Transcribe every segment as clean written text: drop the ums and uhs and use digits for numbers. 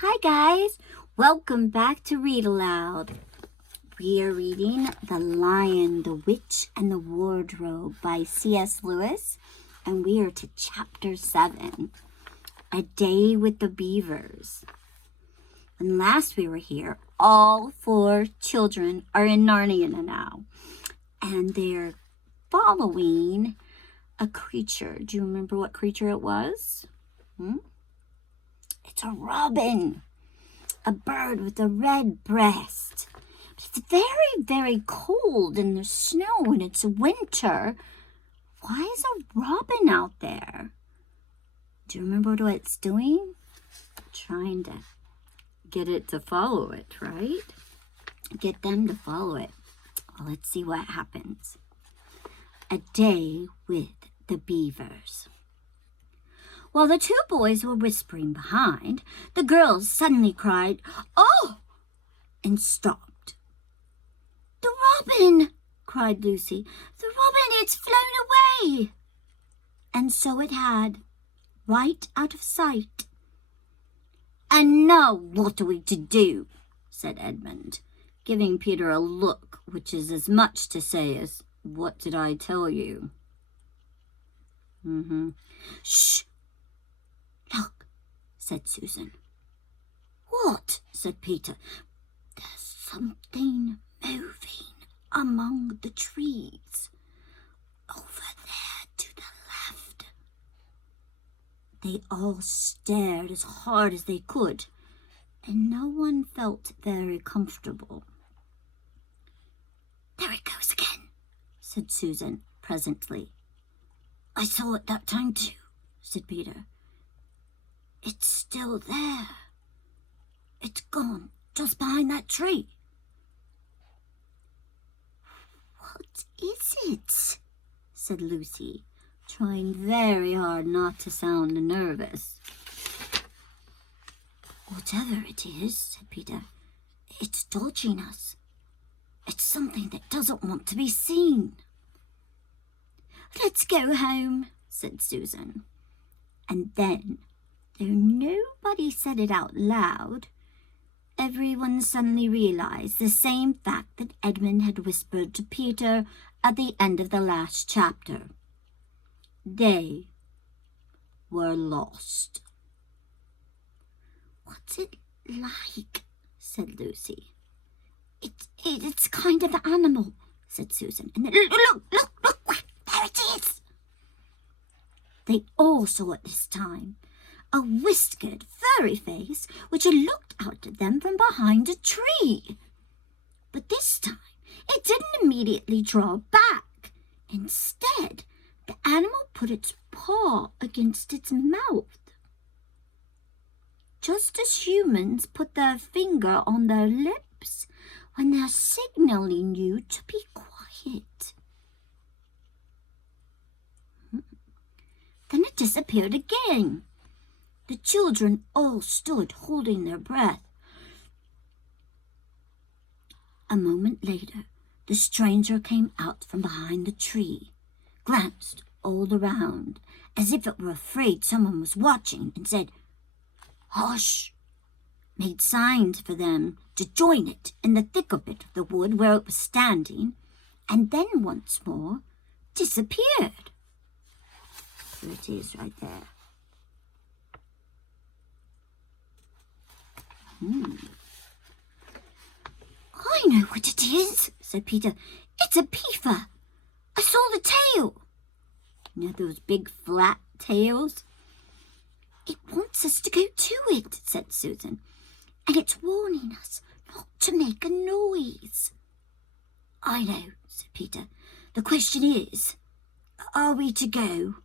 Hi guys, welcome back to Read Aloud. We are reading The Lion, the Witch, and the Wardrobe by C.S. Lewis, and we are to Chapter 7, A Day with the Beavers. When last we were here, all 4 children are in Narnia now, and they're following a creature. Do you remember what creature it was? It's a robin, a bird with a red breast. But it's very, very cold in the snow and it's winter. Why is a robin out there? Do you remember what it's doing? Trying to get it to follow it, right? Get them to follow it. Well, let's see what happens. A Day with the Beavers. While the 2 boys were whispering behind, the girls suddenly cried, "Oh!" and stopped. "The robin!" cried Lucy. "The robin, it's flown away!" And so it had, right out of sight. "And now what are we to do?" said Edmund, giving Peter a look which is as much to say as, "What did I tell you?" "Shh! Look," said Susan. "What?" said Peter. "There's something moving among the trees. Over there to the left." They all stared as hard as they could, and no one felt very comfortable. "There it goes again," said Susan presently. "I saw it that time too," said Peter. "It's still there. It's gone just behind that tree." "What is it?" said Lucy, trying very hard not to sound nervous. "Whatever it is," said Peter, "it's dodging us. It's something that doesn't want to be seen." "Let's go home," said Susan. And then, though nobody said it out loud, everyone suddenly realized the same fact that Edmund had whispered to Peter at the end of the last chapter. They were lost. "What's it like?" said Lucy. It's kind of animal," said Susan. "And then, look, there it is." They all saw it this time. A whiskered, furry face which had looked out at them from behind a tree. But this time it didn't immediately draw back. Instead, the animal put its paw against its mouth, just as humans put their finger on their lips when they're signaling you to be quiet. Then it disappeared again. The children all stood holding their breath. A moment later, the stranger came out from behind the tree, glanced all around as if it were afraid someone was watching, and said, "Hush!" made signs for them to join it in the thicker bit of the wood where it was standing, and then once more disappeared. There it is right there. "I know what it is," said Peter. "It's a beaver. I saw the tail." You know those big flat tails? "It wants us to go to it," said Susan. "And it's warning us not to make a noise." "I know," said Peter. "The question is, are we to go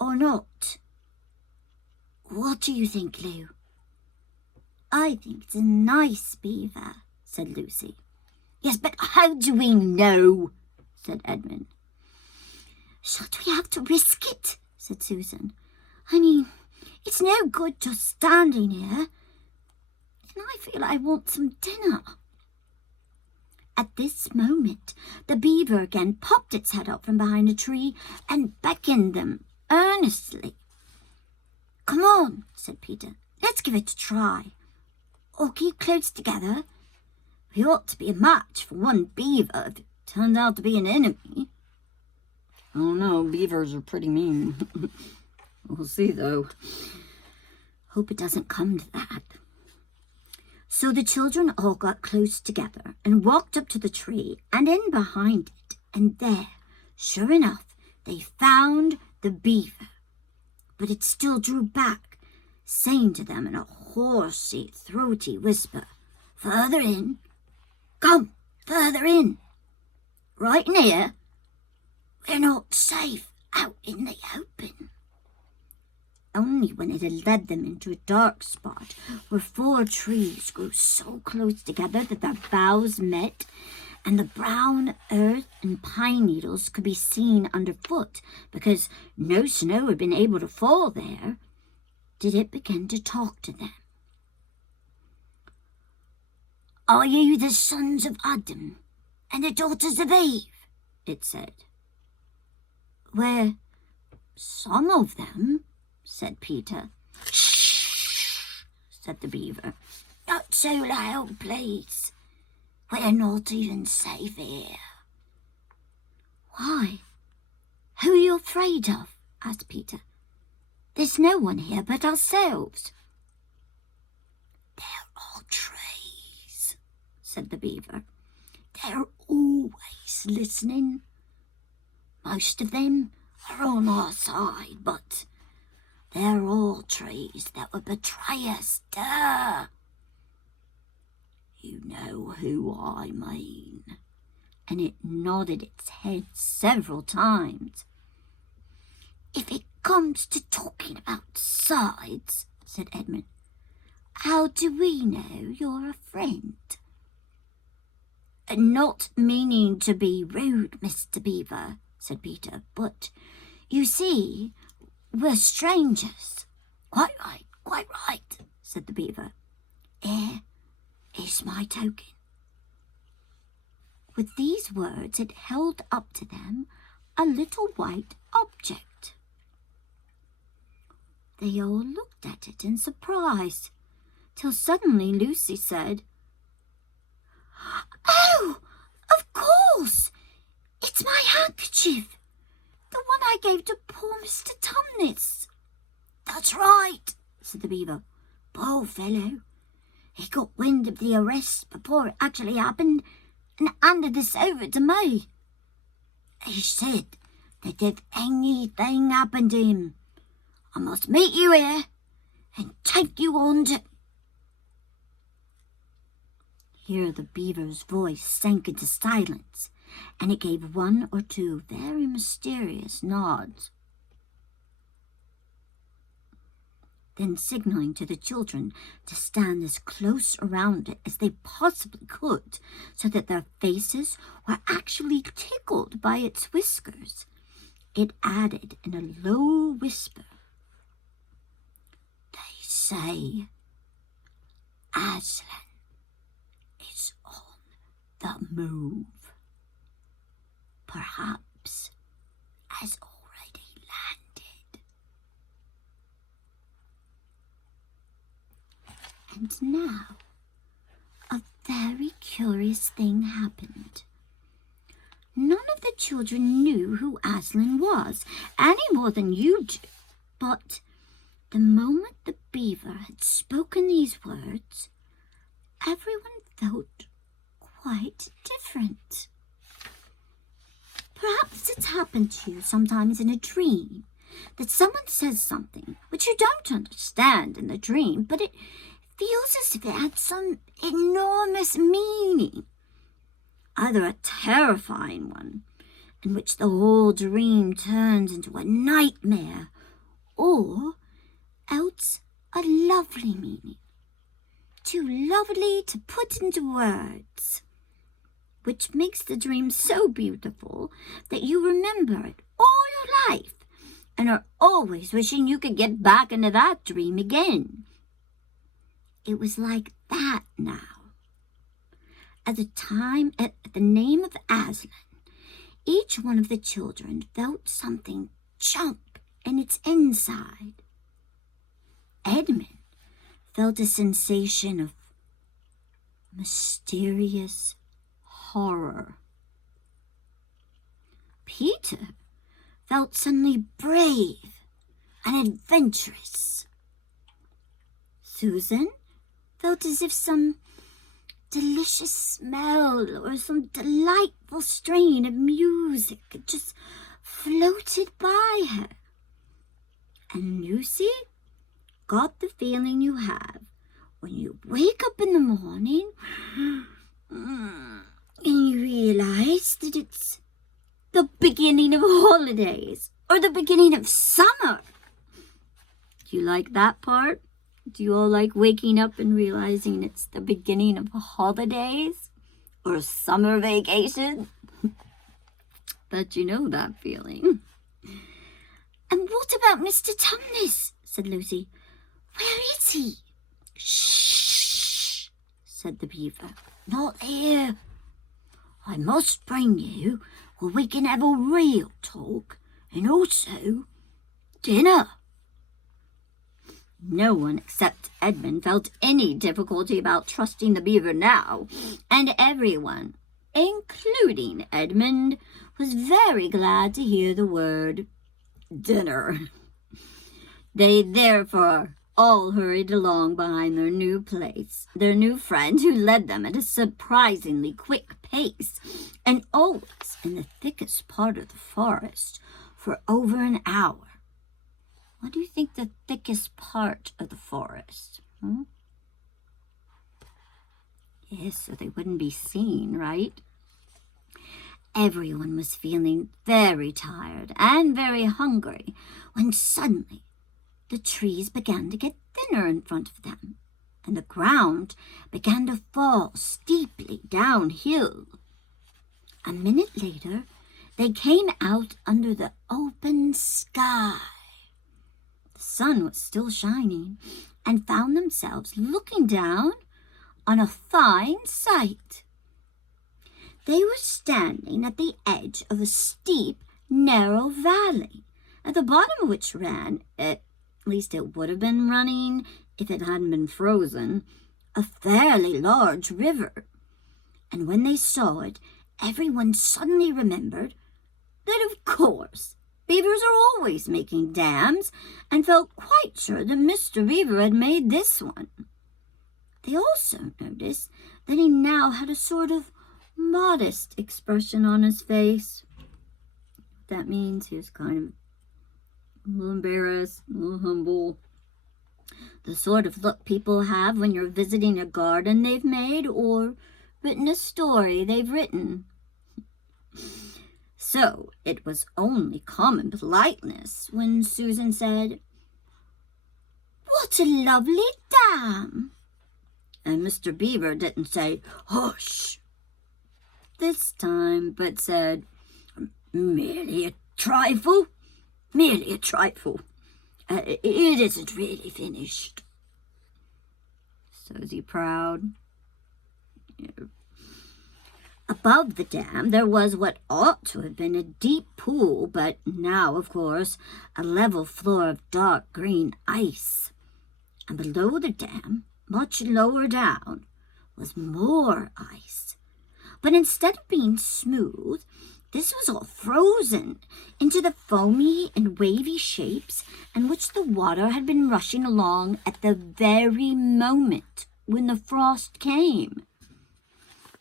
or not? What do you think, Lou?" "I think it's a nice beaver," said Lucy. "Yes, but how do we know?" said Edmund. "Shan't we have to risk it?" said Susan. "I mean, it's no good just standing here. And I feel I want some dinner." At this moment, the beaver again popped its head out from behind a tree and beckoned them earnestly. "Come on," said Peter. let's give it a try. Or keep close together. We ought to be a match for one beaver if it turns out to be an enemy. Oh no, beavers are pretty mean. We'll see, though. Hope it doesn't come to that. So the children all got close together and walked up to the tree and in behind it. And there, sure enough, they found the beaver. But it still drew back, saying to them in a horsey, throaty whisper, "Further in. Come, further in. Right in here. We're not safe out in the open." Only when it had led them into a dark spot where 4 trees grew so close together that their boughs met and the brown earth and pine needles could be seen underfoot because no snow had been able to fall there, did it begin to talk to them. "Are you the sons of Adam and the daughters of Eve?" it said. "We're some of them," said Peter. "Shh," said the beaver. "Not so loud, please. We're not even safe here." "Why? Who are you afraid of?" asked Peter. "There's no one here but ourselves." "They're all trees," said the beaver. "They're always listening. Most of them are on our side, but they're all trees that would betray us, duh. You know who I mean." And it nodded its head several times. "If it comes to talking about sides," said Edmund, "how do we know you're a friend?" "Not meaning to be rude, Mr. Beaver," said Peter, "but you see, we're strangers." Quite right, said the beaver. "Here is my token." With these words, it held up to them a little white object. They all looked at it in surprise, till suddenly Lucy said, "Oh, of course! It's my handkerchief, the one I gave to poor Mr. Tumnus." "That's right," said the beaver. "Poor fellow. He got wind of the arrest before it actually happened and handed this over to me. He said that if anything happened to him, I must meet you here and take you on to..." Here the beaver's voice sank into silence, and it gave 1 or 2 very mysterious nods. Then signaling to the children to stand as close around it as they possibly could, so that their faces were actually tickled by its whiskers, it added in a low whisper, "They say Aslan is on the move. Perhaps has already landed." And now, a very curious thing happened. None of the children knew who Aslan was, any more than you do. But the moment the beaver had spoken these words, everyone felt quite different. Perhaps it's happened to you sometimes in a dream, that someone says something which you don't understand in the dream, but it feels as if it had some enormous meaning, either a terrifying one, in which the whole dream turns into a nightmare, or else a lovely meaning, too lovely to put into words, which makes the dream so beautiful that you remember it all your life and are always wishing you could get back into that dream again. It was like that now. At the name of Aslan, each one of the children felt something jump in its inside. Edmund felt a sensation of mysterious horror. Peter felt suddenly brave and adventurous. Susan felt as if some delicious smell or some delightful strain of music just floated by her. And Lucy got the feeling you have when you wake up in the morning and you realize that it's the beginning of holidays or the beginning of summer. Do you like that part? Do you all like waking up and realizing it's the beginning of holidays or summer vacation? Bet you know that feeling. And what about Mr. Tumnus? Said Lucy. Where is he? Shh, said the beaver. Not here. I must bring you where we can have a real talk and also dinner. No one except Edmund felt any difficulty about trusting the beaver now, and everyone, including Edmund, was very glad to hear the word dinner. They therefore all hurried along behind their new friend who led them at a surprisingly quick pace, and always in the thickest part of the forest for over an hour. What do you think the thickest part of the forest? Yes, so they wouldn't be seen, right? Everyone was feeling very tired and very hungry when suddenly the trees began to get thinner in front of them, and the ground began to fall steeply downhill. A minute later, they came out under the open sky. The sun was still shining, and found themselves looking down on a fine sight. They were standing at the edge of a steep, narrow valley, at the bottom of which ran, at least it would have been running if it hadn't been frozen, a fairly large river. And when they saw it, everyone suddenly remembered that, of course, beavers are always making dams, and felt quite sure that Mr. Beaver had made this one. They also noticed that he now had a sort of modest expression on his face. That means he was kind of a little embarrassed, a little humble. The sort of look people have when you're visiting a garden they've made or written a story they've written. So it was only common politeness when Susan said, "What a lovely dam!" And Mr. Beaver didn't say, "Hush!" this time, but said, "Merely a trifle. Merely a trifle. It isn't really finished." So is he proud? Yeah. Above the dam there was what ought to have been a deep pool, but now, of course, a level floor of dark green ice. And below the dam, much lower down, was more ice. But instead of being smooth, this was all frozen into the foamy and wavy shapes in which the water had been rushing along at the very moment when the frost came.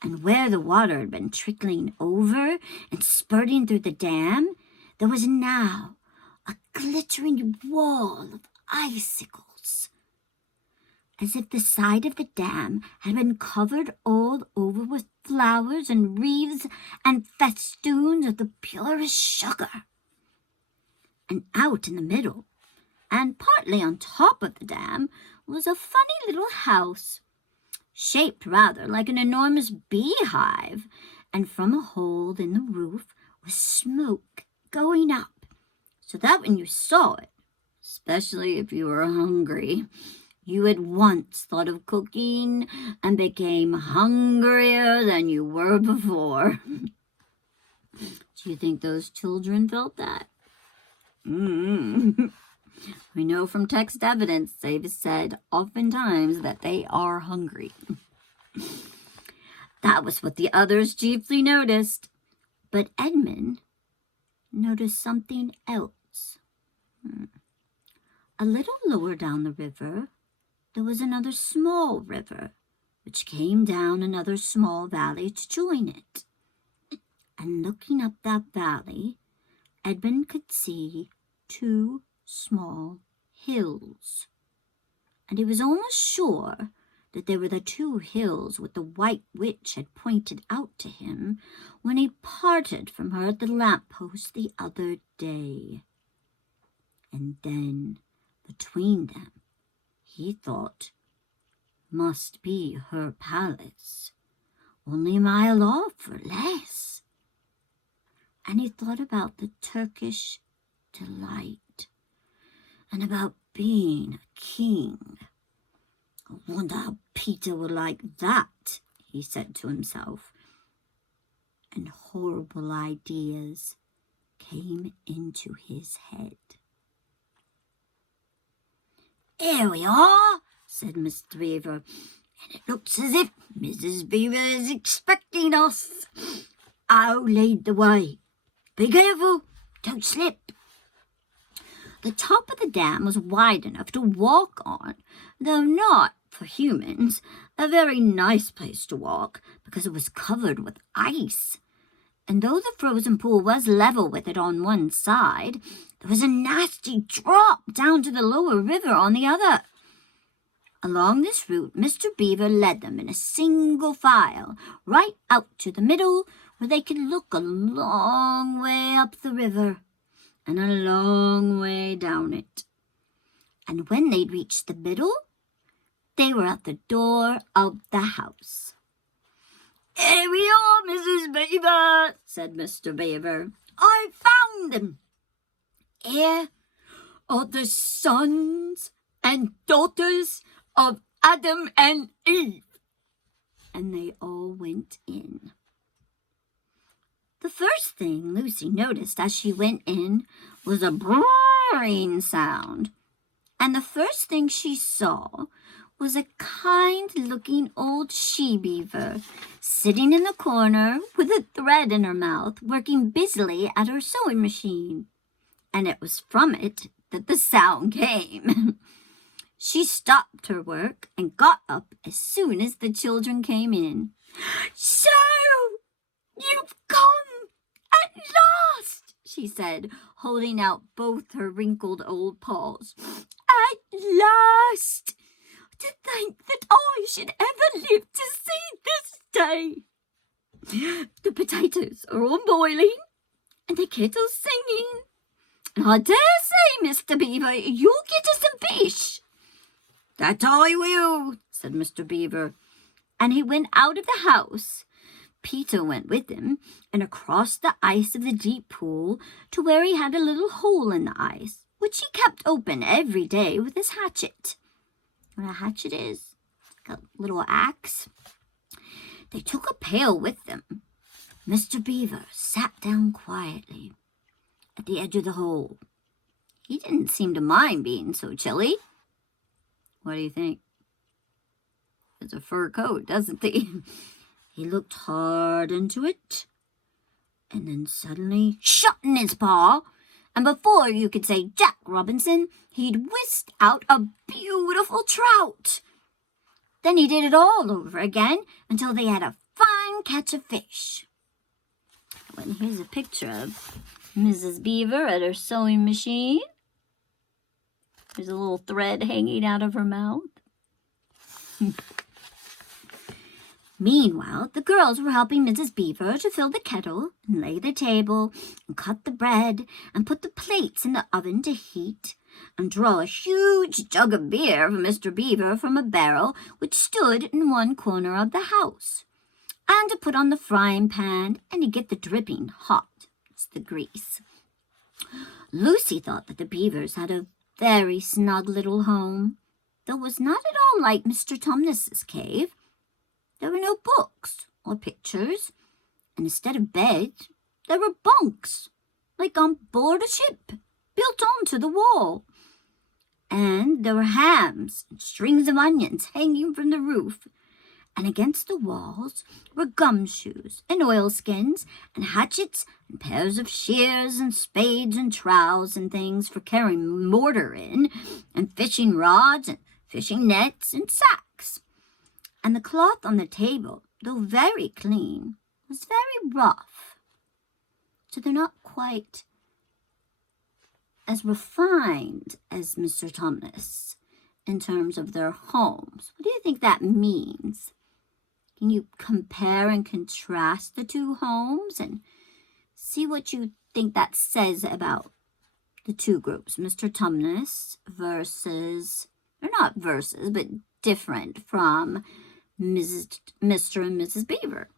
And where the water had been trickling over and spurting through the dam, there was now a glittering wall of icicles, as if the side of the dam had been covered all over with flowers and wreaths and festoons of the purest sugar. And out in the middle, and partly on top of the dam, was a funny little house, shaped rather like an enormous beehive, and from a hole in the roof was smoke going up, so that when you saw it, especially if you were hungry, you at once thought of cooking and became hungrier than you were before. Do you think those children felt that? We know from text evidence, they've said oftentimes that they are hungry. That was what the others chiefly noticed. But Edmund noticed something else. A little lower down the river, there was another small river, which came down another small valley to join it. And looking up that valley, Edmund could see 2 small hills. And he was almost sure that they were the 2 hills which the White Witch had pointed out to him when he parted from her at the lamp-post the other day. And then, between them, he thought, must be her palace, only a mile off or less. And he thought about the Turkish delight and about being a king. I wonder how Peter would like that, he said to himself. And horrible ideas came into his head. Here we are, said Mr. Beaver, and it looks as if Mrs. Beaver is expecting us. I'll lead the way. Be careful, don't slip. The top of the dam was wide enough to walk on, though not, for humans, a very nice place to walk because it was covered with ice. And though the frozen pool was level with it on one side, there was a nasty drop down to the lower river on the other. Along this route, Mr. Beaver led them in a single file, right out to the middle, where they could look a long way up the river and a long way down it. And when they'd reached the middle, they were at the door of the house. Here we are, Mrs. Beaver, said Mr. Beaver. I found them. Here are the sons and daughters of Adam and Eve. And they all went in. The first thing Lucy noticed as she went in was a brrring sound. And the first thing she saw was a kind-looking old she-beaver sitting in the corner with a thread in her mouth, working busily at her sewing machine. And it was from it that the sound came. She stopped her work and got up as soon as the children came in. So, you've come at last, she said, holding out both her wrinkled old paws. At last! To think that I should ever live to see this day. The potatoes are all boiling and the kettle's singing. And I dare say, Mr. Beaver, you'll get us some fish. That I will, said Mr. Beaver. And he went out of the house. Peter went with him and across the ice of the deep pool to where he had a little hole in the ice, which he kept open every day with his hatchet. What a hatchet is, like a little axe. They took a pail with them. Mr. Beaver sat down quietly at the edge of the hole. He didn't seem to mind being so chilly. What do you think? It's a fur coat, doesn't he? He looked hard into it, and then suddenly shut in his paw, and before you could say Jack Robinson, he'd whisked out a beautiful trout. Then he did it all over again until they had a fine catch of fish. Well, here's a picture of Mrs. Beaver at her sewing machine. There's a little thread hanging out of her mouth. Meanwhile, the girls were helping Mrs. Beaver to fill the kettle and lay the table and cut the bread and put the plates in the oven to heat and draw a huge jug of beer for Mr. Beaver from a barrel which stood in one corner of the house, and to put on the frying pan and to get the dripping hot. It's the grease. Lucy thought that the Beavers had a very snug little home, though it was not at all like Mr. Tumnus's cave. There were no books or pictures, and instead of beds, there were bunks, like on board a ship, built onto the wall. and there were hams and strings of onions hanging from the roof. And against the walls were gumshoes and oilskins and hatchets and pairs of shears and spades and trowels and things for carrying mortar in, and fishing rods and fishing nets and sacks. And the cloth on the table, though very clean, was very rough. So they're not quite as refined as Mr. Tumnus in terms of their homes. What do you think that means? Can you compare and contrast the two homes and see what you think that says about the two groups, Mr. Tumnus versus, or not versus, but different from Mr. and Mrs. Beaver?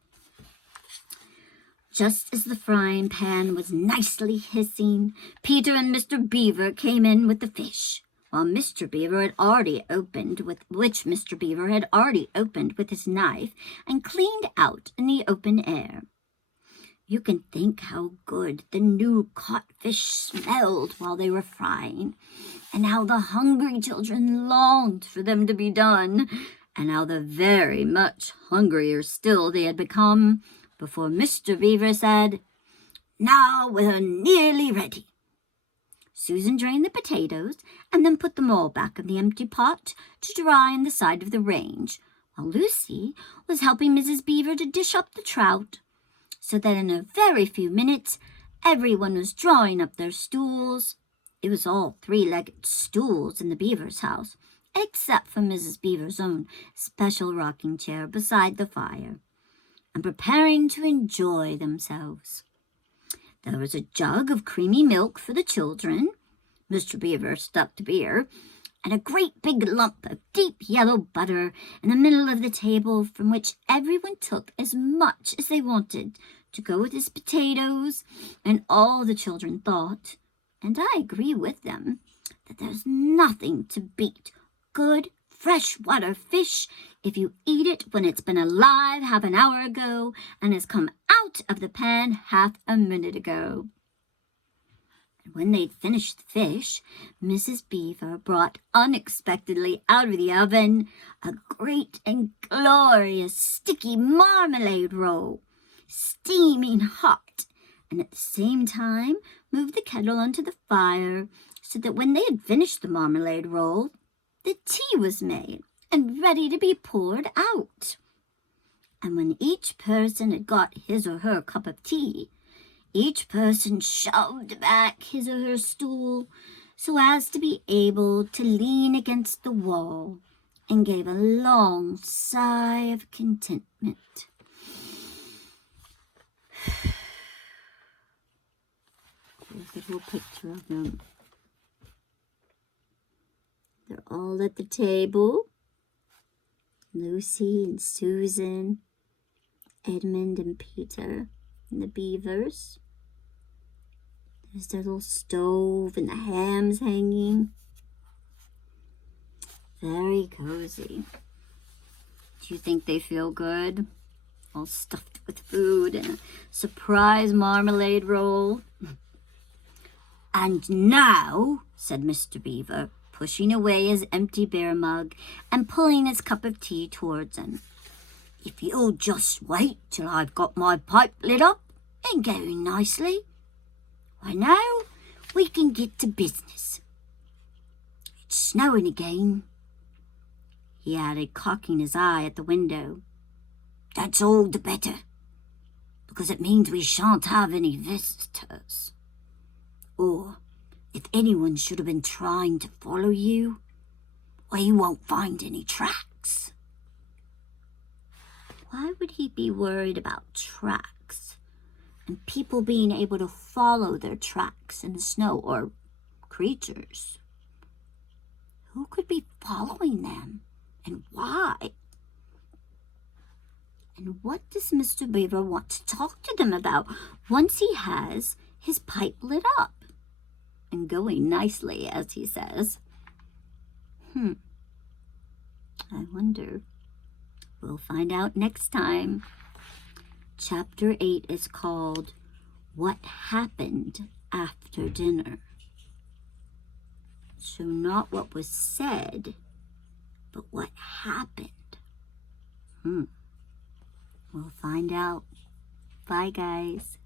Just as the frying pan was nicely hissing, Peter and Mr. Beaver came in with the fish, which Mr. Beaver had already opened with his knife and cleaned out in the open air. You can think how good the new caught fish smelled while they were frying, and how the hungry children longed for them to be done, and how the very much hungrier still they had become before Mr. Beaver said, "Now we're nearly ready." Susan drained the potatoes and then put them all back in the empty pot to dry on the side of the range, while Lucy was helping Mrs. Beaver to dish up the trout, so that in a very few minutes everyone was drawing up their stools. It was all three-legged stools in the Beaver's house, except for Mrs. Beaver's own special rocking chair beside the fire, and preparing to enjoy themselves. There was a jug of creamy milk for the children, Mr. Beaver stuck to beer, and a great big lump of deep yellow butter in the middle of the table, from which everyone took as much as they wanted to go with his potatoes, and all the children thought, and I agree with them, that there's nothing to beat good freshwater fish if you eat it when it's been alive half an hour ago and has come out of the pan half a minute ago. And when they'd finished the fish, Mrs. Beaver brought unexpectedly out of the oven a great and glorious sticky marmalade roll, steaming hot, and at the same time moved the kettle onto the fire so that when they had finished the marmalade roll, the tea was made and ready to be poured out. And when each person had got his or her cup of tea, each person shoved back his or her stool so as to be able to lean against the wall, and gave a long sigh of contentment. Here's a little picture of them. They're all at the table. Lucy and Susan, Edmund and Peter, and the Beavers. There's their little stove and the hams hanging. Very cozy. Do you think they feel good? All stuffed with food and a surprise marmalade roll. "And now," said Mr. Beaver, pushing away his empty beer mug and pulling his cup of tea towards him, "if you'll just wait till I've got my pipe lit up and going nicely, why now we can get to business. It's snowing again," he added, cocking his eye at the window. "That's all the better, because it means we shan't have any visitors. Or, if anyone should have been trying to follow you, well, you won't find any tracks." Why would he be worried about tracks and people being able to follow their tracks in the snow, or creatures? Who could be following them, and why? And what does Mr. Beaver want to talk to them about once he has his pipe lit up and going nicely, as he says? I wonder. We'll find out next time. Chapter 8 is called What Happened After Dinner. So not what was said, but what happened. We'll find out. Bye, guys.